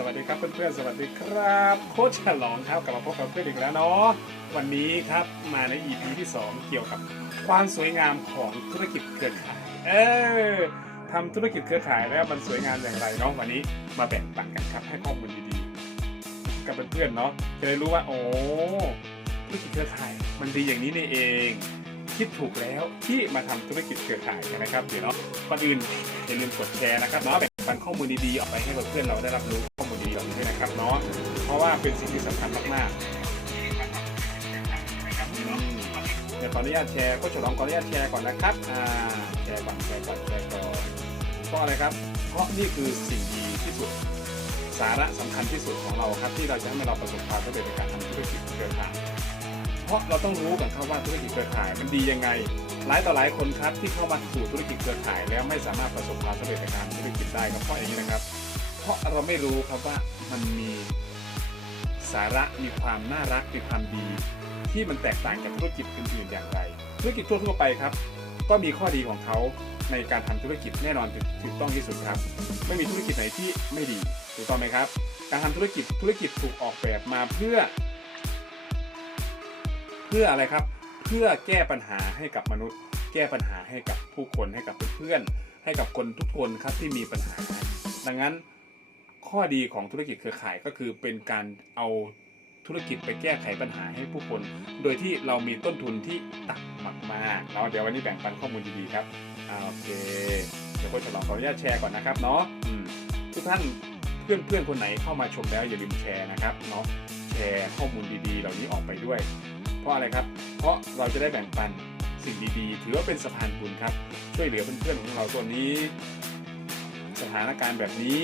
สวัสดีครับเพื่อนๆสวัสดีครับ โค้ชฉลองครับกลับมาพบกับเพื่อนอีกแล้วเนาะวันนี้ครับมาใน EP ที่ 2 เกี่ยวกับความสวยงามของธุรกิจเครือข่าย เออทำธุรกิจเครือข่ายแล้วมันสวยงามอย่างไรเนาะวันนี้มาแบ่งปันกันครับให้ข้อมูลดีๆกับเพื่อนๆเนาะจะได้รู้ว่าโอ้ธุรกิจเครือข่าย มันดีอย่างนี้นี่เองคิดถูกแล้วที่มาทำธุรกิจเครือข่ายกันนะครับเดี๋ยวเนาะก่อนอื่นอย่าลืมกดแชร์นะครับเนาะแบ่งปันข้อมูลดีๆออกไปให้เพื่อนเราได้รับรู้ ใช่นี้นะครับเนาะเพราะว่าเป็นสิ่งที่สำคัญมากๆเดี๋ยวขออนุญาตแชร์ก็ฉลองขออนุญาตแชร์ก่อนนะครับอ่าแชร์ก่อนแชร์ก่อนแชร์ก่อนเพราะอะไรครับ เพราะนี่คือสิ่งดีที่สุดสาระสำคัญที่สุดของเราครับที่เราจะให้เราประสบความสำเร็จในการทำธุรกิจเครือข่ายเพราะเราต้องรู้กันครับว่าธุรกิจเครือข่ายมันดียังไงหลายต่อหลายคนครับที่เข้ามาสู่ธุรกิจเครือข่ายแล้วไม่สามารถประสบความสำเร็จในการธุรกิจได้ก็เพราะอย่างนี้นะครับ ราะเราไม่รู้ครับว่ามันมีสาระมีความน่ารักมีความดี ที่มันแตกต่างจากธุรกิจอื่นๆอย่างไร ธุรกิจทั่วๆไปครับ ก็มีข้อดีของเขาในการทำธุรกิจแน่นอนถูกต้องที่สุดครับ ไม่มีธุรกิจไหนที่ไม่ดีถูกต้องไหมครับ การทำธุรกิจธุรกิจถูกออกแบบมาเพื่อ เพื่ออะไรครับ เพื่อแก้ปัญหาให้กับมนุษย์ แก้ปัญหาให้กับผู้คนให้กับเพื่อนๆให้กับคนทุกคนครับที่มีปัญหา ดังนั้น ข้อดีของธุรกิจเครือข่ายก็คือเป็นการเอาธุรกิจไปแก้ไขปัญหาให้ผู้คน โดยที่เรามีต้นทุนที่ต่ำมากๆเนาะเดี๋ยววันนี้แบ่งปันข้อมูลดีๆครับโอเค เดี๋ยวโค้ชลองขออนุญาตแชร์ก่อนนะครับเนาะทุกท่านเพื่อนๆ คนไหนเข้ามาชมแล้วอย่าลืมแชร์นะครับเนาะแชร์ข้อมูลดีๆ เหล่านี้ออกไปด้วย เพราะอะไรครับ เพราะเราจะได้แบ่งปันสิ่งดีๆ ถือว่าเป็นสะพานบุญครับ ช่วยเหลือเพื่อนๆของเราตัวนี้ สถานการณ์แบบนี้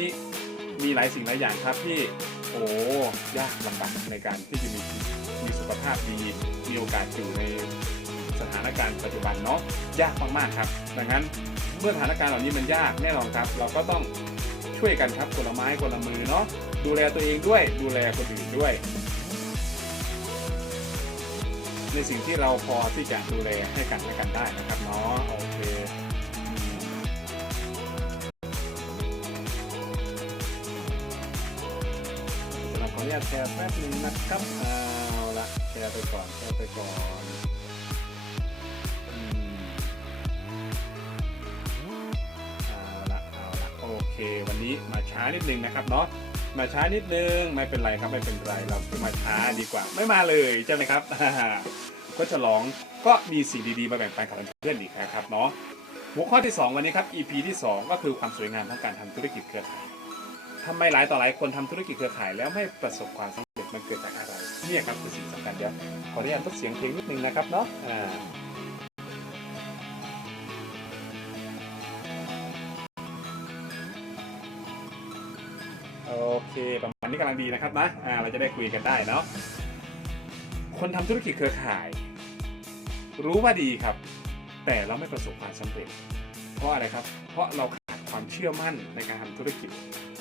มีหลายสิ่งหลายอย่างครับที่โอ้ยากลำบากในการที่จะมีมีสุขภาพดีมีโอกาสอยู่ในสถานการณ์ปัจจุบันเนาะยากมากๆครับ ดังนั้นเมื่อสถานการณ์เหล่านี้มันยากแน่นอนครับ เราก็ต้องช่วยกันครับคนละไม้คนละมือเนาะดูแลตัวเองด้วยดูแลคนอื่นด้วย ในสิ่งที่เราพอที่จะดูแลให้กันและกันได้นะครับเนาะโอเค รับขออนุญาตแชร์แป๊บนึงนะครับเอาละแชร์ไปก่อนแชร์ไปก่อนเอาละเอาละโอเค วันนี้มาช้านิดนึงนะครับเนาะมาช้านิดนึงไม่เป็นไรครับไม่เป็นไรเราคือมาช้าดีกว่า ไม่มาเลยใช่ไหมครับก็ฉลองก็มีสิ่งดีๆมาแบ่งปันกับเพื่อนอีกนะครับเนาะหัวข้อที่ 2 วันนี้ครับ EP ที่ 2 ก็คือความสวยงามของการทำธุรกิจเครือข่าย ทำไมหลายต่อหลายคนทำธุรกิจเครือข่าย แล้วไม่ประสบความสำเร็จมันเกิดจากอะไรนี่ครับคือสิ่งสำคัญเดี๋ยวขออนุญาตลดเสียงเพลงนิดนึงนะครับเนาะอ่าโอเคประมาณนี้กำลังดีนะครับนะอ่าเราจะได้คุยกันได้เนาะคนทำธุรกิจเครือข่าย รู้ว่าดีครับ แต่เราไม่ประสบความสำเร็จ เพราะอะไรครับ เพราะเราขาดความเชื่อมั่นในการทำธุรกิจ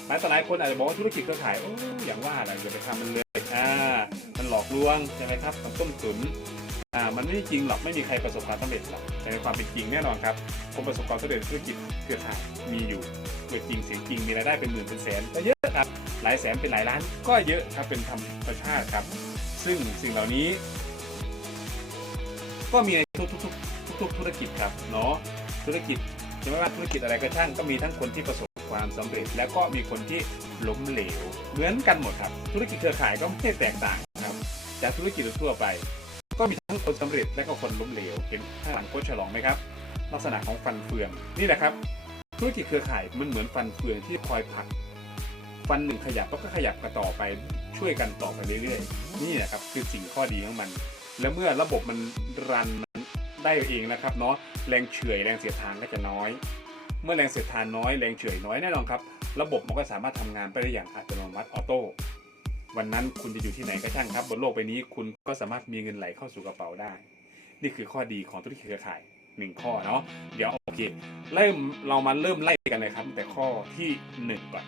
หลายต่อหลายคนอาจจะบอกว่าธุรกิจเครือข่ายโอ้อย่างว่าแหละอย่าไปทำมันเลยอ่ามันหลอกลวงใช่ไหมครับมันต้มตุนอ่ามันไม่จริงหรอกไม่มีใครประสบความสำเร็จหรอกแต่ในความเป็นจริงแน่นอนครับคนประสบความสำเร็จธุรกิจเครือข่ายมีอยู่ตัวจริงเสียงจริงมีรายได้เป็นหมื่นเป็นแสนก็เยอะครับหลายแสนเป็นหลายล้านก็เยอะครับเป็นธรรมชาติครับ ซึ่งสิ่งเหล่านี้ ก็มีในทุกทุกทุกทุกธุรกิจครับเนาะธุรกิจจะไม่ว่าธุรกิจอะไรก็ช่างก็มีทั้งคนที่ประสบ ความสำเร็จ แล้วก็มีคนที่ล้มเหลว เหมือนกันหมดครับ ธุรกิจเครือข่ายก็ไม่ได้แตกต่างครับจากธุรกิจทั่วไป ก็มีทั้งคนสำเร็จและก็คนล้มเหลวเห็นข้างหลังโคชฉลองไหมครับ ลักษณะของฟันเฟืองนี่แหละครับ ธุรกิจเครือข่ายมันเหมือนฟันเฟืองที่คอยผลักฟันหนึ่งขยับก็ขยับกันต่อไปช่วยกันต่อไปเรื่อยๆ นี่แหละครับคือสิ่งข้อดีของมัน แล้วเมื่อระบบมันรันมันได้เองนะครับเนาะแรงเฉื่อยแรงเสียดทานก็จะน้อย เมื่อแรงเสียดทานน้อยแรงเฉื่อยน้อยแน่นอนครับ ระบบมันก็สามารถทำงานไปได้อย่างอัตโนมัติออโต้วันนั้นคุณจะอยู่ที่ไหนก็ช่างครับ บนโลกใบนี้คุณก็สามารถมีเงินไหลเข้าสู่กระเป๋าได้ นี่คือข้อดีของธุรกิจเครือข่ายหนึ่งข้อเนาะเดี๋ยวโอเคเริ่มเรามาเริ่มไล่กันเลยครับ แต่ข้อที่หนึ่งก่อน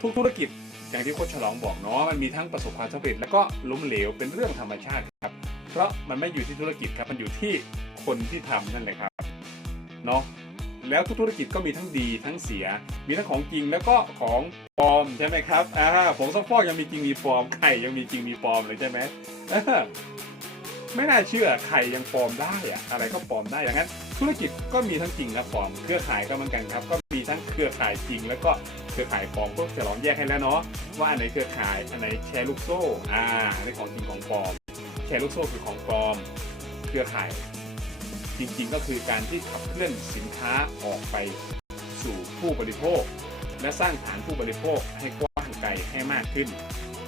ทุกธุรกิจอย่างที่โค้ชฉลองบอกเนาะมันมีทั้งประสบความสำเร็จ แล้วก็ล้มเหลวเป็นเรื่องธรรมชาติครับ เพราะมันไม่อยู่ที่ธุรกิจครับมันอยู่ที่คนที่ทำนั่นแหละครับเนาะ แล้วทุกธุรกิจก็มีทั้งดีทั้งเสีย มีทั้งของจริงแล้วก็ของปลอมใช่ไหมครับอ่าผงซักฟอกยังมีจริงมีปลอมไข่ยังมีจริงมีปลอมเลยใช่ไหมไม่น่าเชื่อไข่ยังปลอมได้อะอะไรก็ปลอมได้อย่างนั้น ธุรกิจก็มีทั้งจริงและปลอมเครือข่ายก็เหมือนกันครับ ก็มีทั้งเครือข่ายจริง แล้วก็เครือข่ายปลอมก็จะลองแยกให้แล้วเนาะว่าอันไหนเครือข่ายอันไหนแชร์ลูกโซ่อ่าอันนี้ของจริงของปลอม แชร์ลูกโซ่คือของปลอม เครือข่าย จริงๆ ก็คือการที่ขับเคลื่อนสินค้าออกไปสู่ผู้บริโภค และสร้างฐานผู้บริโภคให้กว้างไกลให้มากขึ้น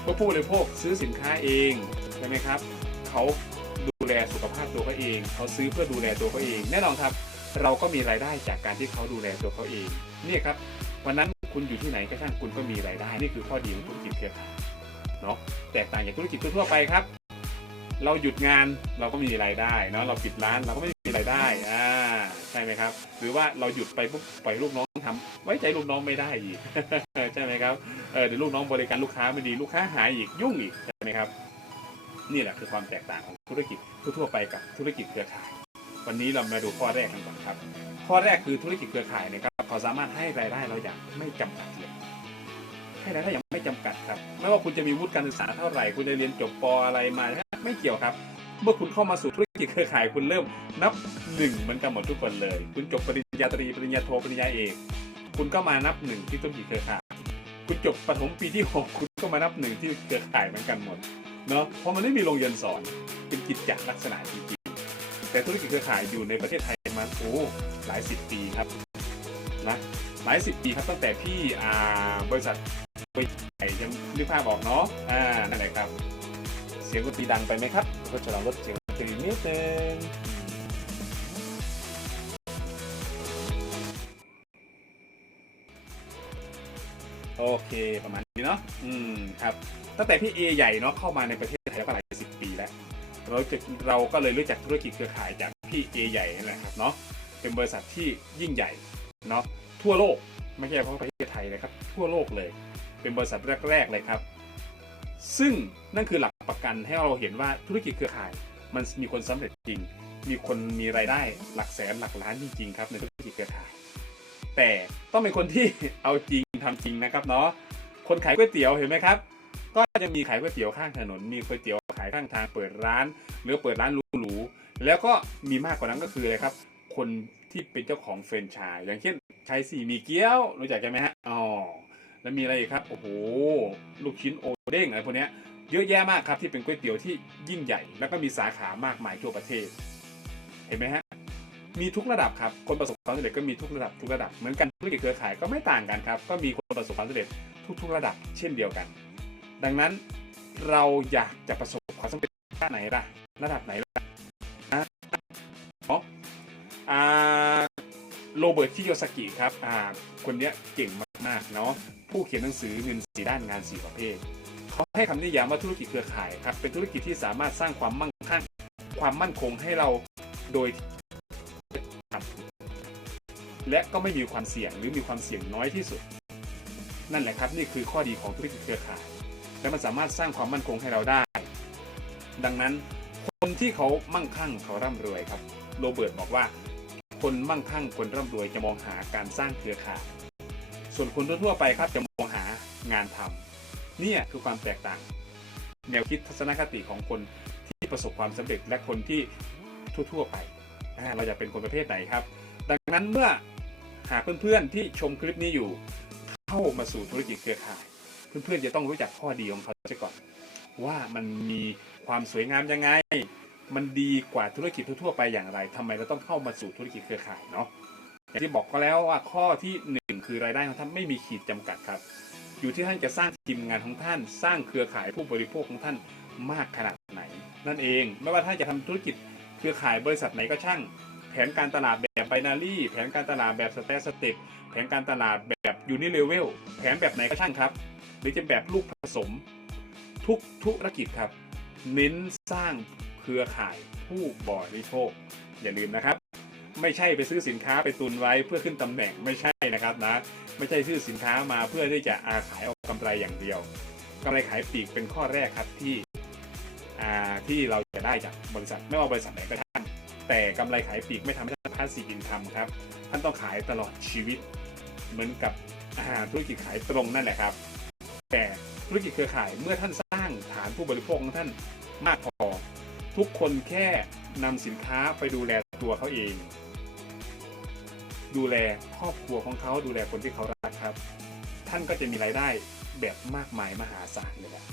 เมื่อผู้บริโภคซื้อสินค้าเองใช่ไหมครับเขาดูแลสุขภาพตัวเขาเอง เขาซื้อเพื่อดูแลตัวเขาเอง แน่นอนครับ เราก็มีรายได้จากการที่เขาดูแลตัวเขาเองเนี่ยครับวันนั้นคุณอยู่ที่ไหนก็ช่างคุณก็มีรายได้ นี่คือข้อดีของธุรกิจเครือข่ายเนาะแตกต่างจากธุรกิจทั่วไปครับ เราหยุดงานเราก็มีรายได้เนาะเราปิดร้านเราก็ไม่มีรายได้อ่าใช่ไหมครับ หรือว่าเราหยุดไปปุ๊บปล่อยลูกน้องทำไว้ใจลูกน้องไม่ได้อีกใช่ไหมครับเออเดี๋ยวลูกน้องบริการลูกค้าไม่ดีลูกค้าหายอีกยุ่งอีกใช่ไหมครับ นี่แหละคือความแตกต่างของธุรกิจทั่วไปกับธุรกิจเครือข่าย วันนี้เรามาดูข้อแรกกันก่อนครับ ข้อแรกคือธุรกิจเครือข่ายนะครับเขาสามารถให้รายได้เราอย่างไม่จำกัดเลยให้รายได้อย่างไม่จำกัดครับ ไม่ว่าคุณจะมีวุฒิการศึกษาเท่าไหร่ คุณจะเรียนจบปอะไรมา ไม่เกี่ยวครับ เมื่อคุณเข้ามาสู่ธุรกิจเครือข่ายคุณเริ่มนับหนึ่งเหมือนกันหมดทุกคนเลย คุณจบปริญญาตรีปริญญาโทปริญญาเอกคุณก็มานับหนึ่งที่ธุรกิจเครือข่าย คุณจบประถมปีที่หกคุณก็มานับหนึ่งที่เครือข่ายเหมือนกันหมดเนาะเพราะมันไม่มีโรงเรียนสอนเป็นกิจจลักษณะจริงๆแต่ธุรกิจเครือข่ายอยู่ในประเทศไทยมาโอ้หลายสิบปีครับนะหลายสิบปีครับตั้งแต่พี่อ่าบริษัทบริษัทใหญ่ยังนึกภาพออกเนาะอ่านั่นแหละครับ สียงดนตรีดังไปไหมครับก็จะลองลดเสียงดนตรีนิดนึงโอเคประมาณนี้เนาะอืมครับตั้งแต่พี่เอใหญ่เนาะเข้ามาในประเทศไทยก็หลายสิบปีแล้วเราจะเราก็เลยรู้จักธุรกิจเครือข่ายจากพี่เอใหญ่นั่นแหละครับเนาะเป็นบริษัทที่ยิ่งใหญ่เนาะทั่วโลกไม่ใช่เฉพาะประเทศไทยนะครับ ทั่วโลกเลย เป็นบริษัทแรกๆเลยครับ ซึ่งนั่นคือหลัก ประกันให้เราเห็นว่าธุรกิจเครือข่าย มันมีคนสำเร็จจริง มีคนมีรายได้หลักแสนหลักล้านจริงๆครับในธุรกิจเครือข่าย แต่ต้องเป็นคนที่เอาจริงทำจริงนะครับเนาะคนขายก๋วยเตี๋ยวเห็นไหมครับ ก็จะมีขายก๋วยเตี๋ยวข้างถนน มีก๋วยเตี๋ยวขายข้างทางเปิดร้าน หรือเปิดร้านหรูๆแล้วก็มีมากกว่านั้นก็คืออะไรครับ คนที่เป็นเจ้าของแฟรนไชส์อย่างเช่นชายสี่มีเกี๊ยวรู้จักกันไหมฮะอ๋อแล้วมีอะไรอีกครับ โอ้โห ลูกชิ้นโอเด้งอะไรพวกเนี้ย เยอะแยะมากครับที่เป็นก๋วยเตี๋ยวที่ยิ่งใหญ่ แล้วก็มีสาขามากมายทั่วประเทศ เห็นไหมฮะมีทุกระดับครับคนประสบความสำเร็จก็มีทุกระดับทุกระดับเหมือนกันธุรกิจเครือข่ายก็ไม่ต่างกันครับ ก็มีคนประสบความสำเร็จทุกๆระดับเช่นเดียวกัน ดังนั้นเราอยากจะประสบความสำเร็จระดับไหนล่ะระดับไหนล่ะอะอ๋ออ่าโรเบิร์ตชิโยสกิครับอ่าคนเนี้ยเก่งมากๆเนาะผู้เขียนหนังสือเงินสีด้านงานสี่ประเภท เขาให้คำนิยามว่าธุรกิจเครือข่ายครับเป็นธุรกิจที่สามารถสร้างความมั่งคั่งความมั่นคงให้เราโดยและก็ไม่มีความเสี่ยงหรือมีความเสี่ยงน้อยที่สุด นั่นแหละครับนี่คือข้อดีของธุรกิจเครือข่ายและมันสามารถสร้างความมั่นคงให้เราได้ ดังนั้นคนที่เขามั่งคั่งเขาร่ำรวยครับโรเบิร์ตบอกว่า คนมั่งคั่งคนร่ำรวยจะมองหาการสร้างเครือข่าย ส่วนคนทั่วไปครับจะมองหางานทำ เนี่ยคือความแตกต่าง แนวคิดทัศนคติของคนที่ประสบความสำเร็จและคนที่ทั่วๆไปอ่าเราจะเป็นคนประเภทไหนครับ ดังนั้นเมื่อหากเพื่อนๆที่ชมคลิปนี้อยู่ เข้ามาสู่ธุรกิจเครือข่าย เพื่อนๆจะต้องรู้จักข้อดีของเขาซะก่อน ว่ามันมีความสวยงามยังไง มันดีกว่าธุรกิจทั่วๆไปอย่างไรทำไมเราต้องเข้ามาสู่ธุรกิจเครือข่ายเนาะอย่างที่บอกก็แล้วว่าข้อที่หนึ่งคือรายได้ของท่านไม่มีขีดจำกัดครับ อยู่ที่ท่านจะสร้างทีมงานของท่าน สร้างเครือข่ายผู้บริโภคของท่านมากขนาดไหน นั่นเอง ไม่ว่าท่านจะทำธุรกิจเครือข่ายบริษัทไหนก็ช่าง แผนการตลาดแบบไบนารีแผนการตลาดแบบสเตสเต็ปแผนการตลาดแบบยูนิเลเวลแผนแบบไหนก็ช่างครับ หรือจะแบบลูกผสม ทุกธุรกิจครับ เน้นสร้างเครือข่ายผู้บริโภค อย่าลืมนะครับ ไม่ใช่ไปซื้อสินค้าไปตุนไว้เพื่อขึ้นตำแหน่งไม่ใช่นะครับนะ ไม่ใช่ซื้อสินค้ามาเพื่อที่จะอาขายเอากำไรอย่างเดียวกำไรขายปลีกเป็นข้อแรกครับที่ที่เราจะได้จากบริษัทไม่ว่าบริษัทไหนก็ตามแต่กำไรขายปลีกไม่ทำให้ท่านพาสซีฟอินคัมครับท่านต้องขายตลอดชีวิต เหมือนกับอาธุรกิจขายตรงนั่นแหละครับ แต่ธุรกิจเครือข่ายเมื่อท่านสร้างฐานผู้บริโภคของท่านมากพอทุกคนแค่นำสินค้าไปดูแลตัวเขาเอง ดูแลครอบครัวของเขาดูแลคนที่เขารักครับ ท่านก็จะมีรายได้แบบมากมายมหาศาลเลยแหละ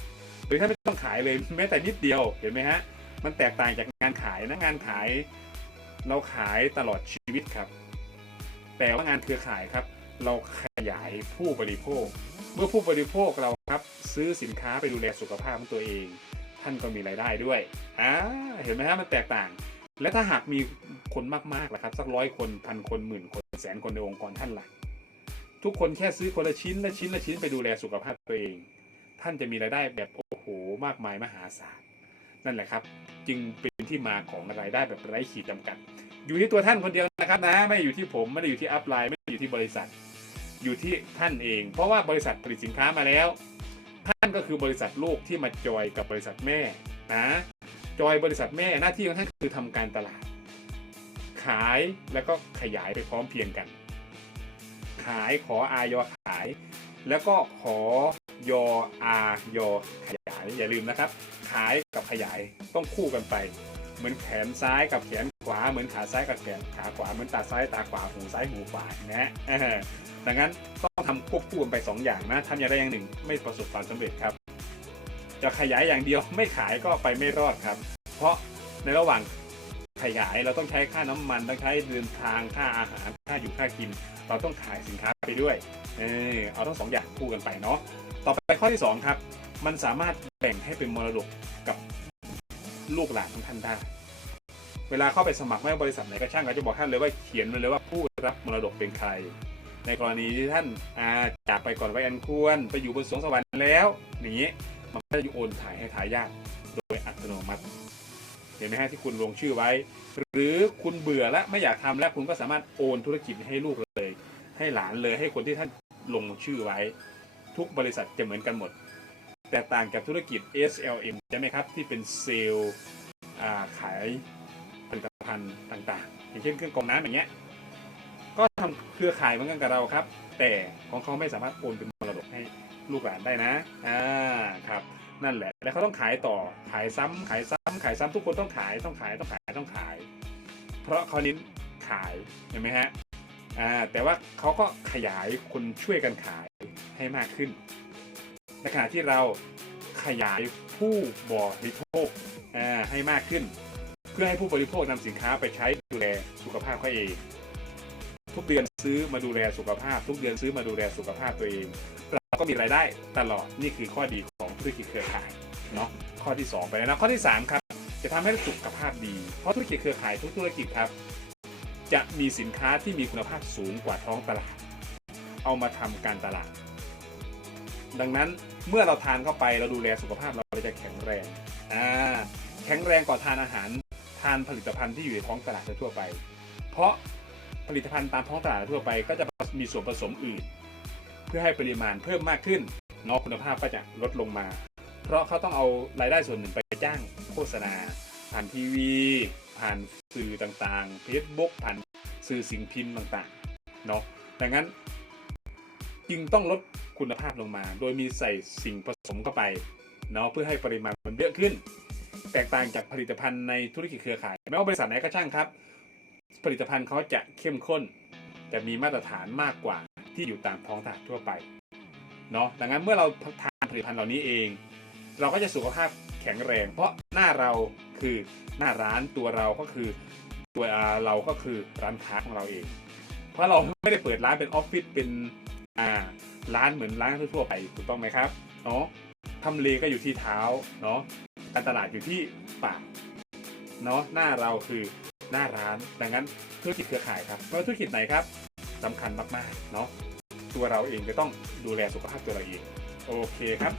โดยท่านไม่ต้องขายเลยแม้แต่นิดเดียวเห็นไหมฮะมันแตกต่างจากงานขายนะงานขาย เราขายตลอดชีวิตครับ แต่ว่างานเครือข่ายครับ เราขยายผู้บริโภค เมื่อผู้บริโภคเราครับซื้อสินค้าไปดูแลสุขภาพของตัวเอง ท่านก็มีรายได้ด้วยอ่าเห็นไหมฮะมันแตกต่าง และถ้าหากมีคนมากๆล่ะครับ สักร้อยคนพันคนหมื่นคนแสนคนในองค์กรท่านล่ะทุกคนแค่ซื้อคนละชิ้นละชิ้นละชิ้นไปดูแลสุขภาพตัวเอง ท่านจะมีรายได้แบบโอ้โหมากมายมหาศาลนั่นแหละครับ จึงเป็นที่มาของรายได้แบบไร้ขีดจำกัด อยู่ที่ตัวท่านคนเดียวนะครับนะไม่อยู่ที่ผมไม่ได้อยู่ที่อัพไลน์ไม่ได้อยู่ที่บริษัท อยู่ที่ท่านเอง เพราะว่าบริษัทผลิตสินค้ามาแล้ว ท่านก็คือบริษัทลูกที่มาจอยกับบริษัทแม่นะ จอยบริษัทแม่หน้าที่ของท่านคือทำการตลาด ขายแล้วก็ขยายไปพร้อมเพียงกัน ขายขออายอขาย แล้วก็ขอยออายอขยายอย่าลืมนะครับ ขายกับขยายต้องคู่กันไป เหมือนแขนซ้ายกับแขนขวาเหมือนขาซ้ายกับแขนขาขวาเหมือนตาซ้ายตาขวาหูซ้ายหูขวานะฮะดังนั้นต้องทำควบคู่กันไปสองอย่างนะทำอย่างใดอย่างหนึ่งไม่ประสบความสำเร็จครับ จะขยายอย่างเดียวไม่ขายก็ไปไม่รอดครับ เพราะในระหว่างขยายเราต้องใช้ค่าน้ำมันต้องใช้เดินทางค่าอาหารค่าอยู่ค่ากิน เราต้องขายสินค้าไปด้วย เออเอาทั้งสองอย่างคู่กันไปเนาะต่อไปข้อที่สองครับ มันสามารถแบ่งให้เป็นมรดกกับลูกหลานของท่านได้เวลาเข้าไปสมัครไม่ว่าบริษัทไหนก็ช่างก็จะบอกท่านเลยว่าเขียนไว้เลยว่าผู้รับมรดกเป็นใคร ในกรณีที่ท่านอาจากไปก่อนไว้อันควรไปอยู่บนสวงสวรรค์แล้วอย่างนี้ มันก็จะโอนถ่ายให้ทายาทโดยอัตโนมัติ เห็นไหมฮะที่คุณลงชื่อไว้ หรือคุณเบื่อและไม่อยากทำแล้วคุณก็สามารถโอนธุรกิจให้ลูกเลย ให้หลานเลยให้คนที่ท่านลงชื่อไว้ ทุกบริษัทจะเหมือนกันหมด แต่ต่างกับธุรกิจ SLM ใช่ไหมครับ ที่เป็นเซลล์อ่าขายผลิตภัณฑ์ต่างๆ อย่างเช่นเครื่องกรองน้ำอย่างเงี้ยก็ทำเครือข่ายเหมือนกันกับเราครับ แต่ของเขาไม่สามารถโอนเป็นมร ลูกหลานได้นะอ่าครับนั่นแหละแล้วเขาต้องขายต่อขายซ้ำขายซ้ำขายซ้ำทุกคนต้องขายต้องขายต้องขายต้องขาย เพราะเขาเน้นขายเห็นไหมฮะอ่าแต่ว่าเขาก็ขยายคนช่วยกันขายให้มากขึ้นในขณะที่เราขยายผู้บริโภคอ่าให้มากขึ้น เพื่อให้ผู้บริโภคนำสินค้าไปใช้ดูแลสุขภาพเขาเอง ทุกเดือนซื้อมาดูแลสุขภาพ ทุกเดือนซื้อมาดูแลสุขภาพตัวเองเร ก็มีรายได้ตลอดนี่คือข้อดีของธุรกิจเครือข่ายเนาะข้อที่ 2 ไปแล้วนะข้อที่ 3 ครับ จะทำให้สุขภาพดี เพราะธุรกิจเครือข่ายทุกธุรกิจครับ จะมีสินค้าที่มีคุณภาพสูงกว่าท้องตลาด เอามาทำการตลาด ดังนั้นเมื่อเราทานเข้าไปเราดูแลสุขภาพเราจะแข็งแรงอ่าแข็งแรงกว่าทานอาหาร ทานผลิตภัณฑ์ที่อยู่ในท้องตลาดทั่วไป เพราะผลิตภัณฑ์ตามท้องตลาดทั่วไป ก็จะมีส่วนผสมอื่น พื่อให้ปริมาณเพิ่มมากขึ้นเนอกคุณภาพก็จะลดลงมา เพราะเขาต้องเอารายได้ส่วนหนึ่งไปจ้างโฆษณา ผ่านทีวี ผ่านสื่อต่างๆ Facebook ผ่านสื่อสิ่งพิมพ์ต่างๆเนาะดังนั้น จึงต้องลดคุณภาพลงมา โดยมีใส่สิ่งผสมเข้าไปเนาะเพื่อให้ปริมาณมันเยอะขึ้น แตกต่างจากผลิตภัณฑ์ในธุรกิจเครือข่าย ไม่ว่าบริษัทไหนก็ช่างครับ ผลิตภัณฑ์เขาจะเข้มข้น แต่มีมาตรฐานมากกว่าที่อยู่ตามท้องตลาดทั่วไปเนาะดังนั้นเมื่อเราทานผลิตภัณฑ์เหล่านี้เอง เราก็จะสุขภาพแข็งแรง เพราะหน้าเราคือหน้าร้านตัวเราก็คือตัวเราก็คือร้านค้าของเราเอง เพราะเราไม่ได้เปิดร้านเป็นออฟฟิศเป็นอ่าร้านเหมือนร้านทั่วไปถูกต้องไหมครับเนาะทำเลก็อยู่ที่เท้าเนาะการตลาดอยู่ที่ปากเนาะหน้าเราคือหน้าร้าน ดังนั้นธุรกิจเครือข่ายครับไม่ว่าธุรกิจไหนครับ สำคัญมากๆเนาะตัวเราเองจะต้องดูแลสุขภาพตัวเราเองโอเคครับ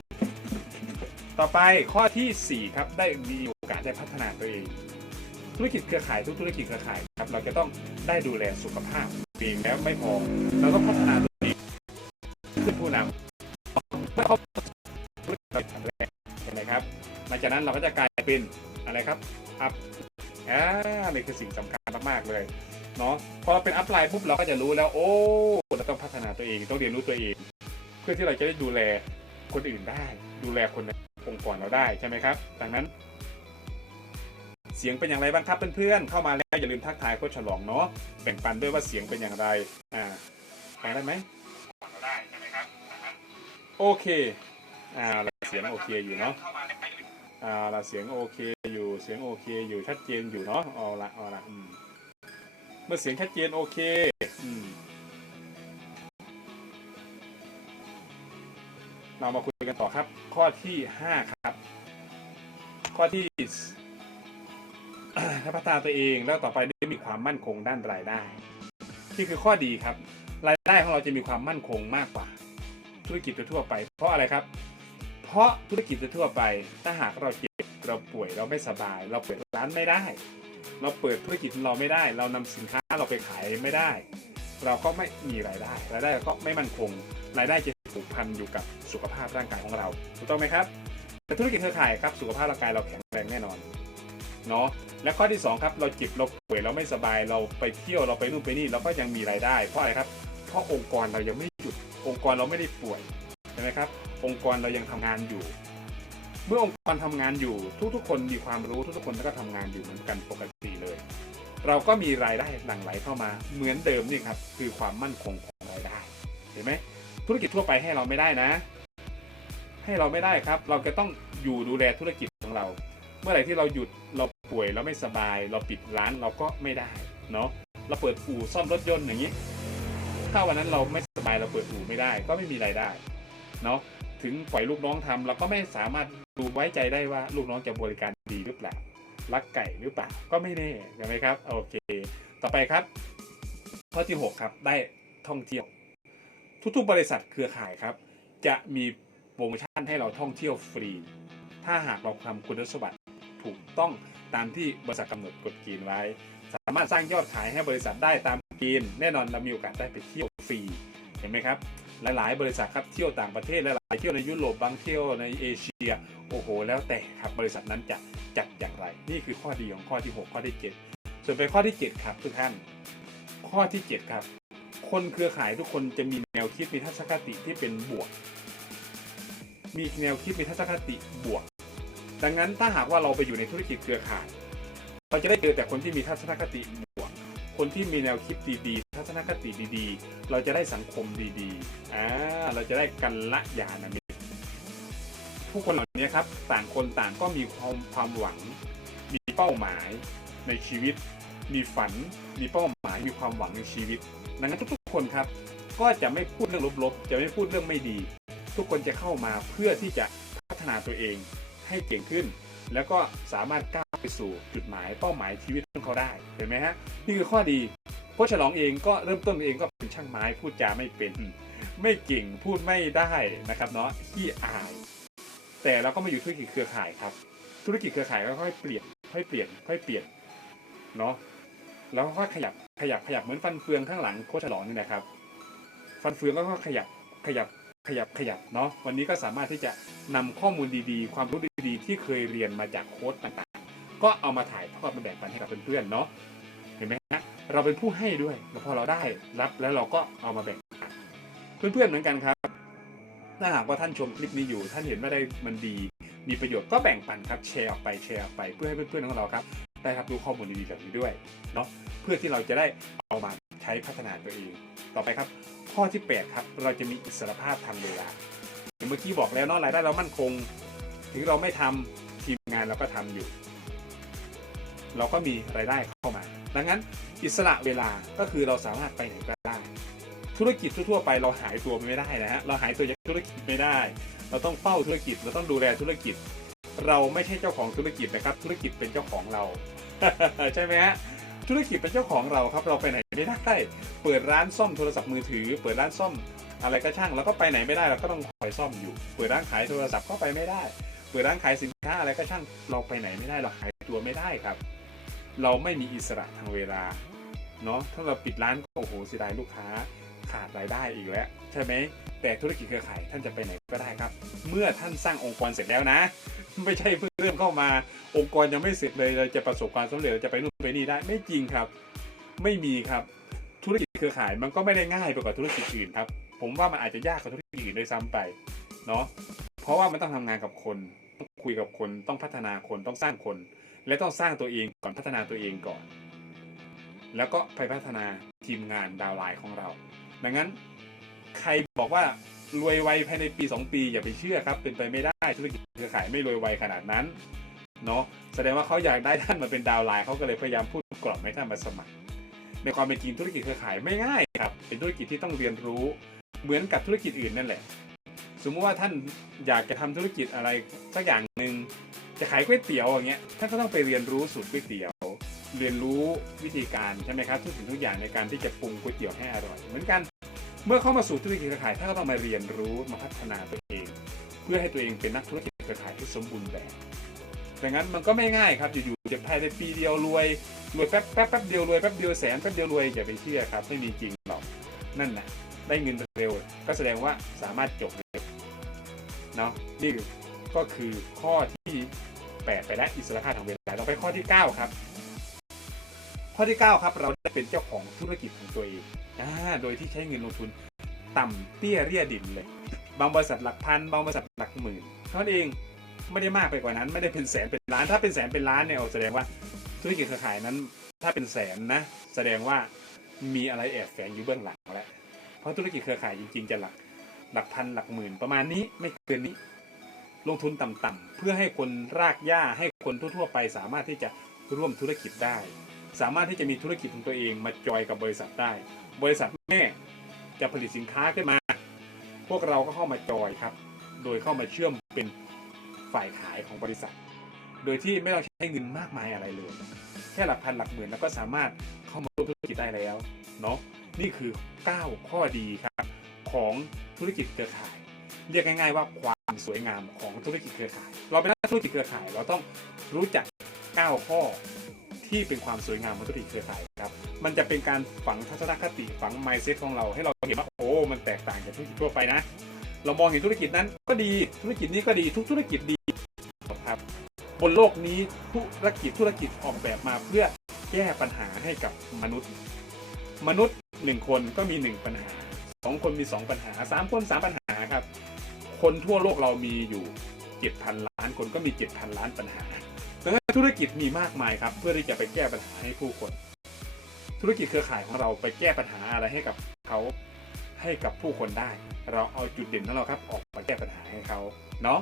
ต่อไปข้อทีสี่ 4 ครับได้มีโอกาสได้พัฒนาตัวเอง ธุรกิจเครือข่ายทุกธุรกิจเครือข่ายครับเราจะต้องได้ดูแลสุขภาพเองแล้วไม่พอเราต้องพัฒนาตัวเองขึ้นผู้นำเมื่อเขาธุรกิจเราแข็งแรงเห็นไหมครับหลังจากนั้นเราก็จะกลายเป็นอะไรครับอัพอ่านี่คือสิ่งสำคัญมากๆเลย เนาะพอเราเป็นอัพไลน์ปุ๊บเราก็จะรู้แล้ว โอ้เราต้องพัฒนาตัวเองต้องเรียนรู้ตัวเอง เพื่อที่เราจะได้ดูแลคนอื่นได้ ดูแลคนในองค์กรเราได้ใช่ไหมครับดังนั้น เสียงเป็นอย่างไรบ้างครับเพื่อนๆเข้ามาแล้วอย่าลืมทักทายโค้ชฉลองเนาะแบ่งปันด้วยว่าเสียงเป็นอย่างไรอ่าฟังได้ไหมได้ใช่ไหมครับโอเคอ่าเสียงโอเคอยู่เนาะอ่าละเสียงโอเคอยู่เสียงโอเคอยู่ชัดเจนอยู่เนาะเอาละเอาละอืม เมื่อเสียงชัดเจนโอเคอเรามาคุยกันต่อครับ ข้อที่ห้าครับ ข้อที่ถ้าพัฒนาตัวเองแล้วต่อไปได้มีความมั่นคงด้านรายได้นี่คือข้อดีครับ รายได้ของเราจะมีความมั่นคงมากกว่า ธุรกิจทั่วไป เพราะอะไรครับ เพราะธุรกิจทั่วไป ถ้าหากเราเจ็บเราป่วยเราไม่สบาย เราเปิดร้านไม่ได้ เราเปิดธุรกิจของเราไม่ได้ เรานำสินค้าเราไปขายไม่ได้ เราก็ไม่มีรายได้ รายได้ก็ไม่มั่นคง รายได้จะผูกพันอยู่กับสุขภาพร่างกายของเรา ถูกต้องไหมครับแต่ธุรกิจเครือข่ายครับสุขภาพร่างกายเราแข็งแรงแน่นอนเนาะและข้อที่สองครับเราเจ็บเราป่วยเราไม่สบายเราไปเที่ยวเราไปนู่นไปนี่เราก็ยังมีรายได้เพราะอะไรครับ เพราะองค์กรเรายังไม่หยุดองค์กรเราไม่ได้ป่วยใช่ไหมครับองค์กรเรายังทำงานอยู่ เมื่อองค์กรทำงานอยู่ทุกๆ คนมีความรู้ทุกๆคนก็ทำงานอยู่เหมือนกันปกติเลย เราก็มีรายได้หลั่งไหลเข้ามาเหมือนเดิมนี่ครับคือความมั่นคงของรายได้เห็นไหมธุรกิจทั่วไปให้เราไม่ได้นะ ให้เราไม่ได้ครับ เราจะต้องอยู่ดูแลธุรกิจของเรา เมื่อไหร่ที่เราหยุดเราป่วยเราไม่สบาย เราปิดร้านเราก็ไม่ได้เนาะเราเปิดอู่ซ่อมรถยนต์อย่างนี้ ถ้าวันนั้นเราไม่สบายเราเปิดอู่ไม่ได้ ก็ไม่มีรายได้เนาะ ถึงปล่อยลูกน้องทำเราก็ไม่สามารถดูไว้ใจได้ว่าลูกน้องจะบริการดีหรือเปล่ารักไก่หรือเปล่าก็ไม่แน่ใช่ไหมครับโอเค ต่อไปครับ ข้อที่ 6 ครับได้ท่องเที่ยว ทุกๆ บริษัทเครือข่ายครับ จะมีโปรโมชั่นให้เราท่องเที่ยวฟรี ถ้าหากเราทำคุณสมบัติถูกต้องตามที่บริษัทกำหนดกฎเกณฑ์ไว้ สามารถสร้างยอดขายให้บริษัทได้ตามเกณฑ์แน่นอนเรามีโอกาสได้ไปเที่ยวฟรีเห็นไหมครับ หลาย ๆ บริษัทครับเที่ยวต่างประเทศหลายๆเที่ยวในยุโรปบางเที่ยวในเอเชียโอ้โห แล้วแต่ครับบริษัทนั้นจะจัดอย่างไร นี่คือข้อดีของข้อที่ 6 ข้อที่ 7 ส่วนไปข้อที่ 7 ครับทุกท่าน ข้อที่ 7 ครับ คนเครือข่ายทุกคนจะมีแนวคิดมีทัศนคติที่เป็นบวก มีแนวคิดมีทัศนคติบวก ดังนั้นถ้าหากว่าเราไปอยู่ในธุรกิจเครือข่าย เราจะได้เจอแต่คนที่มีทัศนคติ คนที่มีแนวคิดดีๆ ทัศนคติดีๆ เราจะได้สังคมดีๆอ่าเราจะได้กันละยานามิตรผู้คนเหล่านี้ครับ ต่างคนต่างก็มีความความหวัง มีเป้าหมายในชีวิต มีฝัน มีเป้าหมาย มีความหวังในชีวิต ดังนั้นทุกๆคนครับ ก็จะไม่พูดเรื่องลบๆ จะไม่พูดเรื่องไม่ดี ทุกคนจะเข้ามาเพื่อที่จะพัฒนาตัวเองให้เก่งขึ้น แล้วก็สามารถก้าวไปสู่จุดหมายเป้าหมายชีวิตของเขาได้เห็นไหมฮะนี่คือข้อดีโค้ชฉลองเองก็เริ่มต้นเองก็เป็นช่างไม้พูดจาไม่เป็น ไม่เก่งพูดไม่ได้นะครับเนาะขี้อาย แต่เราก็มาอยู่ธุรกิจเครือข่ายครับ ธุรกิจเครือข่ายก็ค่อยเปลี่ยนค่อยเปลี่ยนค่อยเปลี่ยนเนาะแล้วก็ค่อยขยับขยับขยับเหมือนฟันเฟืองข้างหลังโคชฉลองนี่นะครับ ฟันเฟืองก็ค่อยขยับขยับ ขยับขยับเนาะวันนี้ก็สามารถที่จะนำข้อมูลดีๆ ความรู้ดีๆ ที่เคยเรียนมาจากโค้ชต่างๆ ก็เอามาถ่ายทอดมาแบ่งปันให้กับเพื่อนๆเนาะเห็นไหมฮะเราเป็นผู้ให้ด้วยแล้วพอเราได้รับแล้วเราก็เอามาแบ่งปันเพื่อนๆเหมือนกันครับถ้าหากว่าท่านชมคลิปนี้อยู่ ท่านเห็นว่าได้มันดี มีประโยชน์ก็แบ่งปันครับแชร์ออกไปแชร์ออกไปเพื่อให้เพื่อนๆของเราครับได้รับรู้ข้อมูลดีๆแบบนี้ด้วยเนาะเพื่อที่เราจะได้เอามา ใช้พัฒนาตัวเอง ต่อไปครับ ข้อที่ 8 ครับ เราจะมีอิสรภาพทางเวลาอย่างเมื่อกี้บอกแล้วเนาะรายได้เรามั่นคง ถึงเราไม่ทำทีมงานเราก็ทำอยู่ เราก็มีรายได้เข้ามา ดังนั้นอิสระเวลาก็คือเราสามารถไปไหนก็ได้ ธุรกิจทั่วไปเราหายตัวไม่ได้นะฮะเราหายตัวจากธุรกิจไม่ได้ เราต้องเฝ้าธุรกิจเราต้องดูแลธุรกิจ เราไม่ใช่เจ้าของธุรกิจนะครับ ธุรกิจเป็นเจ้าของเราใช่ไหมฮะ ธุรกิจเป็นเจ้าของเราครับเราไปไหนไม่ได้ เปิดร้านซ่อมโทรศัพท์มือถือ เปิดร้านซ่อมอะไรก็ช่างเราก็ไปไหนไม่ได้เราก็ต้องคอยซ่อมอยู่ เปิดร้านขายโทรศัพท์ก็ไปไม่ได้ เปิดร้านขายสินค้าอะไรก็ช่างเราไปไหนไม่ได้เราหายตัวไม่ได้ครับ เราไม่มีอิสระทางเวลาเนาะถ้าเราปิดร้านก็โอ้โหเสียดายลูกค้า ขาดรายได้อีกแล้ว ใช่ไหมแต่ธุรกิจเครือข่ายท่านจะไปไหนก็ได้ครับ เมื่อท่านสร้างองค์กรเสร็จแล้วนะ ไม่ใช่เพิ่งเริ่มเข้ามาองค์กรยังไม่เสร็จเลยเราจะประสบความสำเร็จจะไปนู่นไปนี่ได้ไม่จริงครับ ไม่มีครับธุรกิจเครือข่ายมันก็ไม่ได้ง่ายไปกว่าธุรกิจอื่นครับ ผมว่ามันอาจจะยากกว่าธุรกิจอื่นด้วยซ้ำไปเนาะเพราะว่ามันต้องทำงานกับคนต้องคุยกับคนต้องพัฒนาคนต้องสร้างคน และต้องสร้างตัวเองก่อนพัฒนาตัวเองก่อน แล้วก็ไปพัฒนาทีมงานดาวไลน์ของเรา ดังนั้นใครบอกว่ารวยไวภายในปี 2 ปีอย่าไปเชื่อครับ เป็นไปไม่ได้ธุรกิจเครือข่ายไม่รวยไวขนาดนั้นเนาะแสดงว่าเขาอยากได้ท่านมาเป็นดาวไลน์เขาก็เลยพยายามพูดกล่อมให้ท่านมาสมัคร ในความเป็นจริงธุรกิจเครือข่ายไม่ง่ายครับเป็นธุรกิจที่ต้องเรียนรู้เหมือนกับธุรกิจอื่นนั่นแหละ สมมติว่าท่านอยากจะทำธุรกิจอะไรสักอย่างหนึ่งจะขายก๋วยเตี๋ยวอย่างเงี้ยท่านก็ต้องไปเรียนรู้สูตรก๋วยเตี๋ยว เรียนรู้วิธีการใช่ไหมครับทุกสิ่งทุกอย่างในการที่จะปรุงก๋วยเตี๋ยวให้อร่อย เหมือนกัน เมื่อเข้ามาสู่ธุรกิจเครือข่ายท่านก็ต้องมาเรียนรู้มาพัฒนาตัวเอง เพื่อให้ตัวเองเป็นนักธุรกิจเครือข่ายที่สมบูรณ์แบบดังนั้นมันก็ไม่ง่ายครับอยู่ๆจะภายในปีเดียวรวยรวยแป๊บแป๊บแป๊บเดียวรวยแป๊บเดียวแสนแป๊บเดียวรวยอย่าไปเชื่อครับไม่มีจริงหรอกนั่นนะได้เงินเร็ว ก็แสดงว่าสามารถจบเร็วเนาะนี่ก็คือข้อที่แปดไปแล้วอิสรภาพทางเวลาเราไปข้อที่เก้าครับ ข้อที่ 9 ครับ เราได้เป็นเจ้าของธุรกิจของตัวเอง อ่าโดยที่ใช้เงินลงทุนต่ำเตี้ยเรียดินเลย บางบริษัทหลักพัน บางบริษัทหลักหมื่นเท่านั้นเองไม่ได้มากไปกว่านั้น ไม่ได้เป็นแสนเป็นล้าน ถ้าเป็นแสนเป็นล้านเนี่ยแสดงว่าธุรกิจเครือข่ายนั้น ถ้าเป็นแสนนะ แสดงว่ามีอะไรแอบแฝงอยู่เบื้องหลังแล้วเพราะธุรกิจเครือข่ายจริงๆจะหลักหลักพันหลักหมื่น ประมาณนี้ไม่เกินนี้ ลงทุนต่ำๆเพื่อให้คนรากหญ้าให้คนทั่วๆไปสามารถที่จะร่วมธุรกิจได้ สามารถที่จะมีธุรกิจของตัวเองมาจอยกับบริษัทได้ บริษัทแม่จะผลิตสินค้าขึ้นมา พวกเราก็เข้ามาจอยครับ โดยเข้ามาเชื่อมเป็นฝ่ายขายของบริษัท โดยที่ไม่ต้องใช้เงินมากมายอะไรเลย แค่หลักพันหลักหมื่นแล้วก็สามารถเข้ามาร่วมธุรกิจได้แล้วเนาะนี่คือ 9 ข้อดีครับ ของธุรกิจเครือข่าย เรียกง่าย ๆ ว่าความสวยงามของธุรกิจเครือข่าย เราเป็นนักธุรกิจเครือข่าย เราต้องรู้จัก 9 ข้อ ที่เป็นความสวยงามของธุรกิจเครือข่ายครับ มันจะเป็นการฝังทัศนคติฝัง mindset ของเราให้เราเห็นว่าโอ้ มันแตกต่างจากธุรกิจทั่วไปนะ เรามองเห็นธุรกิจนั้นก็ดีธุรกิจนี้ก็ดีทุกธุรกิจดีครับบนโลกนี้ธุรกิจธุรกิจออกแบบมาเพื่อแก้ปัญหาให้กับมนุษย์ มนุษย์หนึ่งคนก็มีหนึ่งปัญหาสองคนมีสองปัญหาสามคนสามปัญหาครับ คนทั่วโลกเรามีอยู่เจ็ดพันล้านคนก็มีเจ็ดพันล้านปัญหา ธุรกิจมีมากมายครับ เพื่อที่จะไปแก้ปัญหาให้ผู้คน ธุรกิจเครือข่ายของเราไปแก้ปัญหาอะไรให้กับเขาให้กับผู้คนได้ เราเอาจุดเด่นของเราครับออกมาแก้ปัญหาให้เขาเนาะ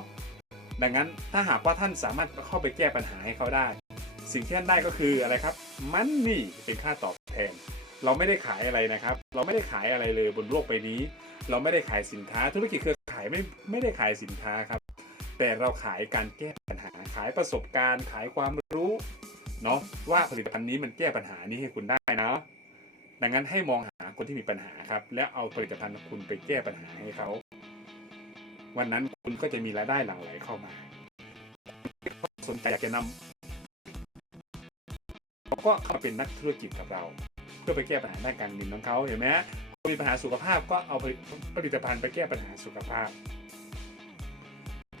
ดังนั้นถ้าหากว่าท่านสามารถเข้าไปแก้ปัญหาให้เขาได้ สิ่งที่ท่านได้ก็คืออะไรครับ มันนี่เป็นค่าตอบแทน เราไม่ได้ขายอะไรนะครับ เราไม่ได้ขายอะไรเลยบนโลกใบนี้ เราไม่ได้ขายสินค้าธุรกิจเครือข่ายไม่ไม่ได้ขายสินค้าครับ แต่เราขายการแก้ปัญหา ขายประสบการณ์ ขายความรู้เนาะว่าผลิตภัณฑ์นี้มันแก้ปัญหานี้ให้คุณได้นะดังนั้นให้มองหาคนที่มีปัญหาครับ แล้วเอาผลิตภัณฑ์คุณไปแก้ปัญหาให้เขา วันนั้นคุณก็จะมีรายได้หลั่งไหลเข้ามาสนใจอยากจะนำเขาก็เข้ามาเป็นนักธุรกิจกับเรา เพื่อไปแก้ปัญหาด้านการเงินของเขาเห็นไหมคนมีปัญหาสุขภาพก็เอาผลิตภัณฑ์ไปแก้ปัญหาสุขภาพ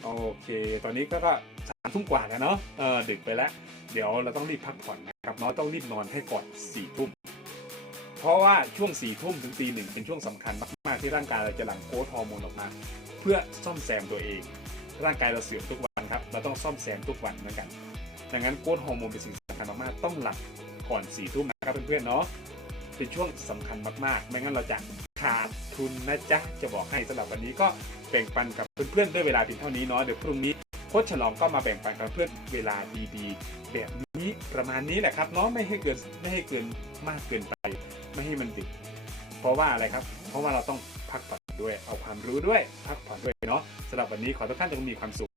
โอเค ตอนนี้ก็สามทุ่มกว่าแล้วเนาะเออดึกไปแล้ว เดี๋ยวเราต้องรีบพักผ่อนนะครับเนาะต้องรีบนอนให้ก่อนสี่ทุ่มเพราะว่าช่วงสี่ทุ่มถึงตีหนึ่งเป็นช่วงสำคัญมากๆที่ร่างกายเราจะหลั่งโกรทฮอร์โมนออกมา เพื่อซ่อมแซมตัวเอง ร่างกายเราเสื่อมทุกวันครับเราต้องซ่อมแซมทุกวันเหมือนกัน ดังนั้นโกรทฮอร์โมนเป็นสิ่งสำคัญมากๆต้องหลับก่อนสี่ทุ่มนะครับเพื่อนๆเนาะ เป็นช่วงสำคัญมากๆ ไม่งั้นเราจะขาดทุนนะจ๊ะ จะบอกให้สำหรับวันนี้ก็แบ่งปันกับเพื่อนๆด้วยเวลาเพียงเท่านี้เนาะเดี๋ยวพรุ่งนี้โค้ชฉลองก็มาแบ่งปันกับเพื่อนเวลาดีๆ แบบนี้ประมาณนี้แหละครับเนาะไม่ให้เกินไม่ให้เกินมากเกินไป ไม่ให้มันติดเพราะว่าอะไรครับ เพราะว่าเราต้องพักผ่อนด้วยเอาความรู้ด้วยพักผ่อนด้วยเนาะสำหรับวันนี้ขอทุกท่านจงมีความสุข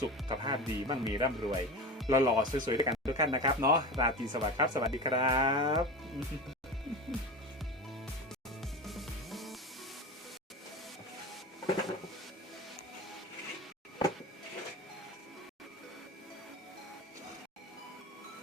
สุขภาพดีมั่งมีร่ำรวยหล่อๆสวยๆด้วยกันทุกท่านนะครับเนาะราตรีสวัสดิ์ครับ สวัสดีครับ Thank you.